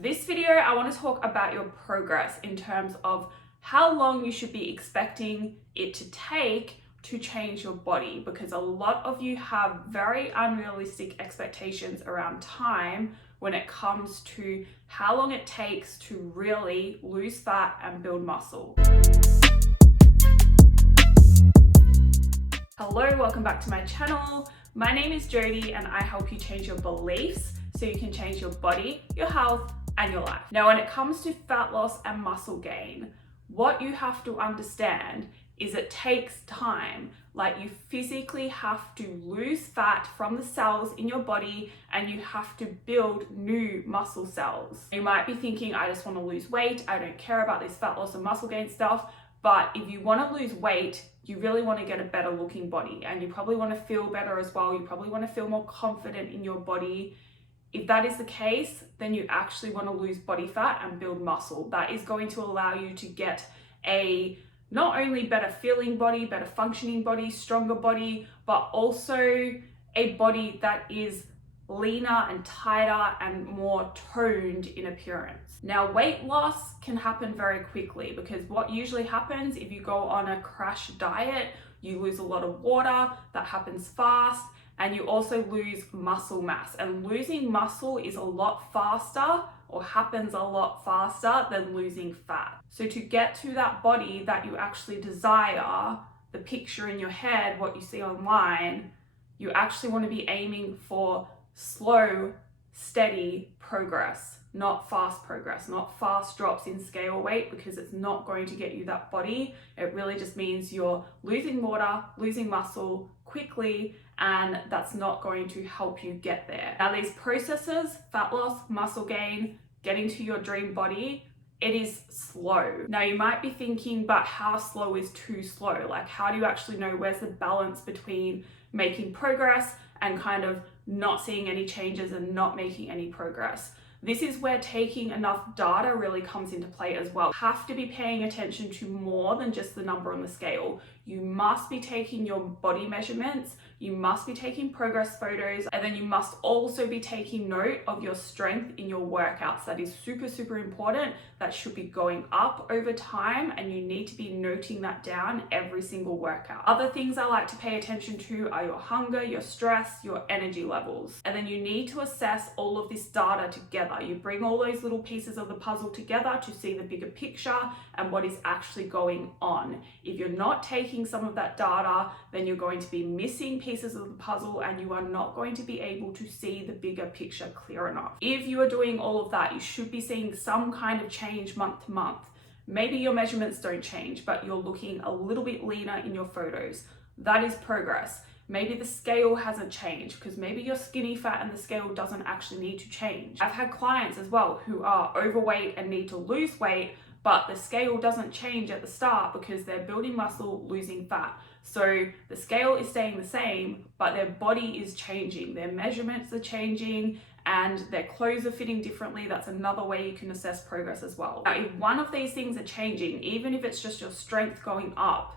This video, I want to talk about your progress in terms of how long you should be expecting it to take to change your body, because a lot of you have very unrealistic expectations around time when it comes to how long it takes to really lose fat and build muscle. Hello, welcome back to my channel. My name is Jodie and I help you change your beliefs so you can change your body, your health, and your life. Now, when it comes to fat loss and muscle gain, what you have to understand is it takes time. Like, you physically have to lose fat from the cells in your body and you have to build new muscle cells. You might be thinking, I just want to lose weight, I don't care about this fat loss and muscle gain stuff. But if you want to lose weight, you really want to get a better looking body, and you probably want to feel better as well. You probably want to feel more confident in your body. If that is the case, then you actually want to lose body fat and build muscle. That is going to allow you to get a not only better feeling body, better functioning body, stronger body, but also a body that is leaner and tighter and more toned in appearance. Now, weight loss can happen very quickly, because what usually happens if you go on a crash diet, you lose a lot of water, that happens fast, and you also lose muscle mass. And losing muscle is a lot faster, or happens a lot faster, than losing fat. So to get to that body that you actually desire, the picture in your head, what you see online, you actually want to be aiming for slow, steady progress, not fast progress, not fast drops in scale weight, because it's not going to get you that body. It really just means you're losing water, losing muscle quickly, and that's not going to help you get there. Now, these processes, fat loss, muscle gain, getting to your dream body, it is slow. Now, you might be thinking, but how slow is too slow? Like, how do you actually know where's the balance between making progress and kind of not seeing any changes and not making any progress? This is where taking enough data really comes into play as well. You have to be paying attention to more than just the number on the scale. You must be taking your body measurements, you must be taking progress photos, and then you must also be taking note of your strength in your workouts. That is super, super important. That should be going up over time, and you need to be noting that down every single workout. Other things I like to pay attention to are your hunger, your stress, your energy levels. And then you need to assess all of this data together. You bring all those little pieces of the puzzle together to see the bigger picture and what is actually going on. If you're not taking some of that data, then you're going to be missing pieces of the puzzle and you are not going to be able to see the bigger picture clear enough. If you are doing all of that, you should be seeing some kind of change month to month. Maybe your measurements don't change, but you're looking a little bit leaner in your photos. That is progress. Maybe the scale hasn't changed, because maybe you're skinny fat and the scale doesn't actually need to change. I've had clients as well who are overweight and need to lose weight, but the scale doesn't change at the start because they're building muscle, losing fat. So the scale is staying the same, but their body is changing. Their measurements are changing and their clothes are fitting differently. That's another way you can assess progress as well. Now, if one of these things are changing, even if it's just your strength going up,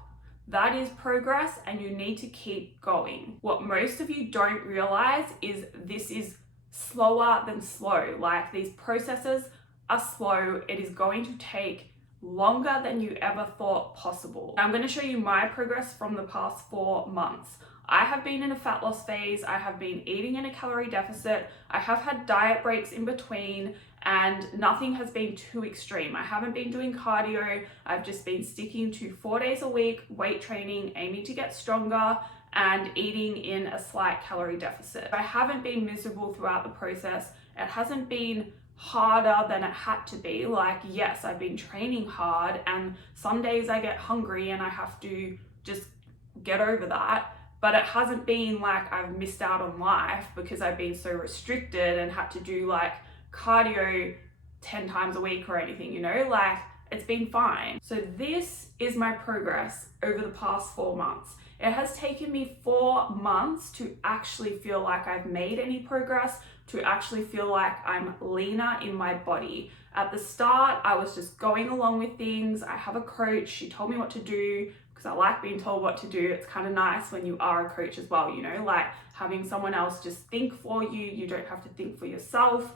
that is progress and you need to keep going. What most of you don't realize is this is slower than slow. Like, these processes are slow. It is going to take longer than you ever thought possible. I'm going to show you my progress from the past 4 months. I have been in a fat loss phase. I have been eating in a calorie deficit. I have had diet breaks in between, and nothing has been too extreme. I haven't been doing cardio. I've just been sticking to 4 days a week, weight training, aiming to get stronger, and eating in a slight calorie deficit. I haven't been miserable throughout the process. It hasn't been harder than it had to be. Like, yes, I've been training hard, and some days I get hungry and I have to just get over that. But it hasn't been like I've missed out on life because I've been so restricted and had to do like cardio 10 times a week or anything, you know, like, it's been fine. So this is my progress over the past 4 months. It has taken me 4 months to actually feel like I've made any progress, to actually feel like I'm leaner in my body. At the start, I was just going along with things. I have a coach. She told me what to do because I like being told what to do. It's kind of nice when you are a coach as well, you know, like having someone else just think for you. You don't have to think for yourself.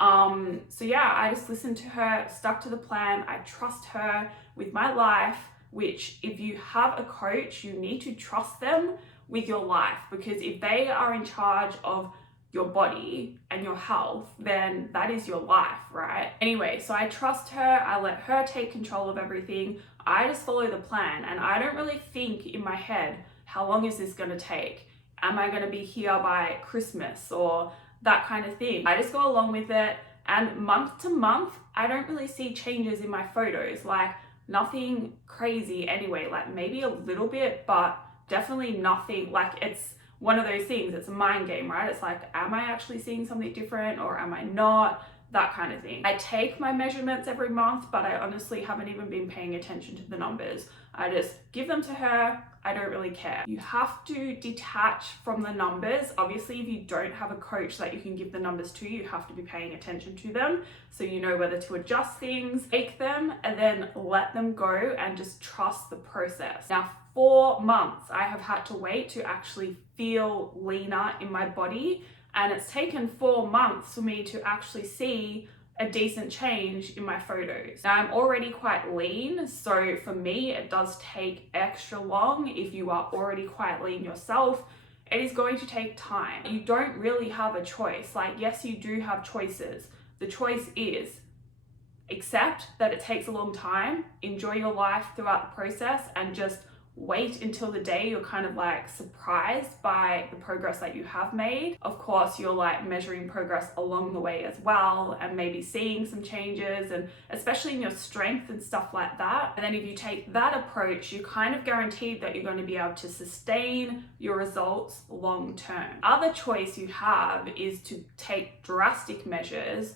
So yeah, I just listened to her, stuck to the plan. I trust her with my life, which if you have a coach, you need to trust them with your life, because if they are in charge of your body and your health, then that is your life, right? Anyway, so I trust her. I let her take control of everything. I just follow the plan, and I don't really think in my head, how long is this going to take? Am I going to be here by Christmas or that kind of thing? I just go along with it, and month to month, I don't really see changes in my photos, like nothing crazy anyway, like maybe a little bit, but definitely nothing. Like, it's one of those things, it's a mind game, right? It's like, am I actually seeing something different or am I not? That kind of thing. I take my measurements every month, but I honestly haven't even been paying attention to the numbers. I just give them to her. I don't really care. You have to detach from the numbers. Obviously, if you don't have a coach that you can give the numbers to, you have to be paying attention to them, so you know whether to adjust things, take them, and then let them go and just trust the process. Now, 4 months I have had to wait to actually feel leaner in my body, and it's taken 4 months for me to actually see a decent change in my photos. Now, I'm already quite lean, so for me it does take extra long. If you are already quite lean yourself, it is going to take time. You don't really have a choice. Like, yes, you do have choices. The choice is accept that it takes a long time, enjoy your life throughout the process, and just wait until the day you're kind of like surprised by the progress that you have made. Of course, you're like measuring progress along the way as well, and maybe seeing some changes, and especially in your strength and stuff like that. And then if you take that approach, you're kind of guaranteed that you're going to be able to sustain your results long term. Other choice you have is to take drastic measures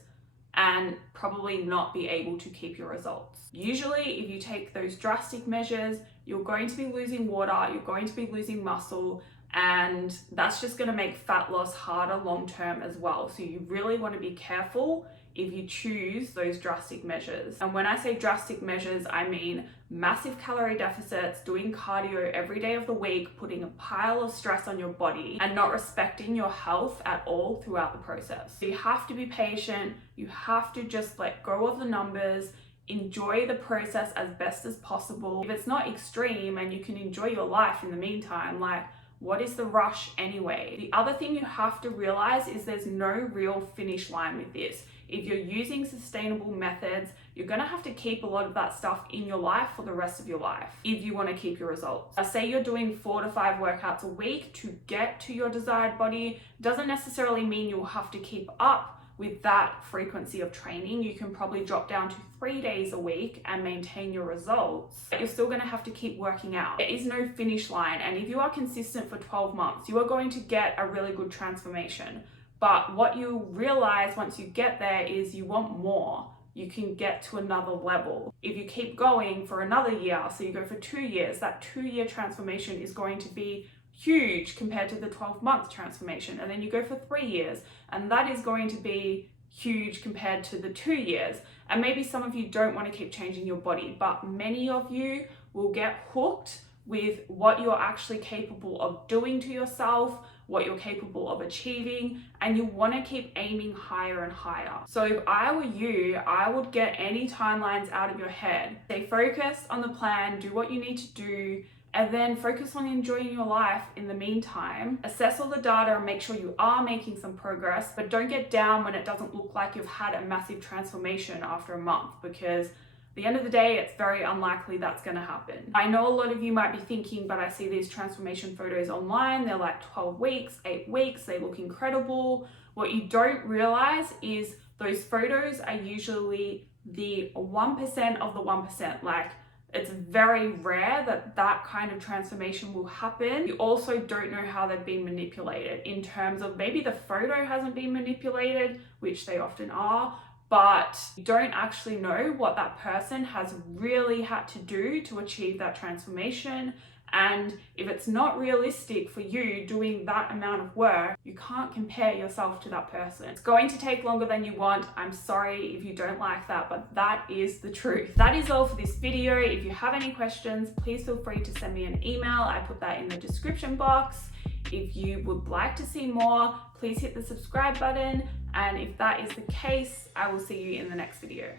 and probably not be able to keep your results. Usually, if you take those drastic measures, you're going to be losing water, you're going to be losing muscle, and that's just going to make fat loss harder long term as well. So you really want to be careful if you choose those drastic measures. And when I say drastic measures, I mean massive calorie deficits, doing cardio every day of the week, putting a pile of stress on your body, and not respecting your health at all throughout the process. So you have to be patient, you have to just let go of the numbers, enjoy the process as best as possible. If it's not extreme and you can enjoy your life in the meantime, like, what is the rush anyway? The other thing you have to realize is there's no real finish line with this. If you're using sustainable methods, you're gonna have to keep a lot of that stuff in your life for the rest of your life if you wanna keep your results. Now, say you're doing 4 to 5 workouts a week to get to your desired body, doesn't necessarily mean you'll have to keep up with that frequency of training. You can probably drop down to 3 days a week and maintain your results, but you're still gonna have to keep working out. There is no finish line, and if you are consistent for 12 months, you are going to get a really good transformation. But what you realize once you get there is you want more. You can get to another level. If you keep going for another year, so you go for 2 years, that 2-year transformation is going to be huge compared to the 12-month transformation. And then you go for 3 years, and that is going to be huge compared to the 2 years. And maybe some of you don't want to keep changing your body, but many of you will get hooked with what you're actually capable of doing to yourself, what you're capable of achieving, and you want to keep aiming higher and higher. So if I were you, I would get any timelines out of your head. Stay focused on the plan, do what you need to do, and then focus on enjoying your life in the meantime. Assess all the data and make sure you are making some progress, but don't get down when it doesn't look like you've had a massive transformation after a month, because at the end of the day, it's very unlikely that's gonna happen. I know a lot of you might be thinking, but I see these transformation photos online, they're like 12 weeks, 8 weeks, they look incredible. What you don't realize is those photos are usually the 1% of the 1%. Like, it's very rare that that kind of transformation will happen. You also don't know how they've been manipulated, in terms of maybe the photo hasn't been manipulated, which they often are, but you don't actually know what that person has really had to do to achieve that transformation. And if it's not realistic for you doing that amount of work, you can't compare yourself to that person. It's going to take longer than you want. I'm sorry if you don't like that, but that is the truth. That is all for this video. If you have any questions, please feel free to send me an email. I put that in the description box. If you would like to see more, please hit the subscribe button And if that is the case, I will see you in the next video.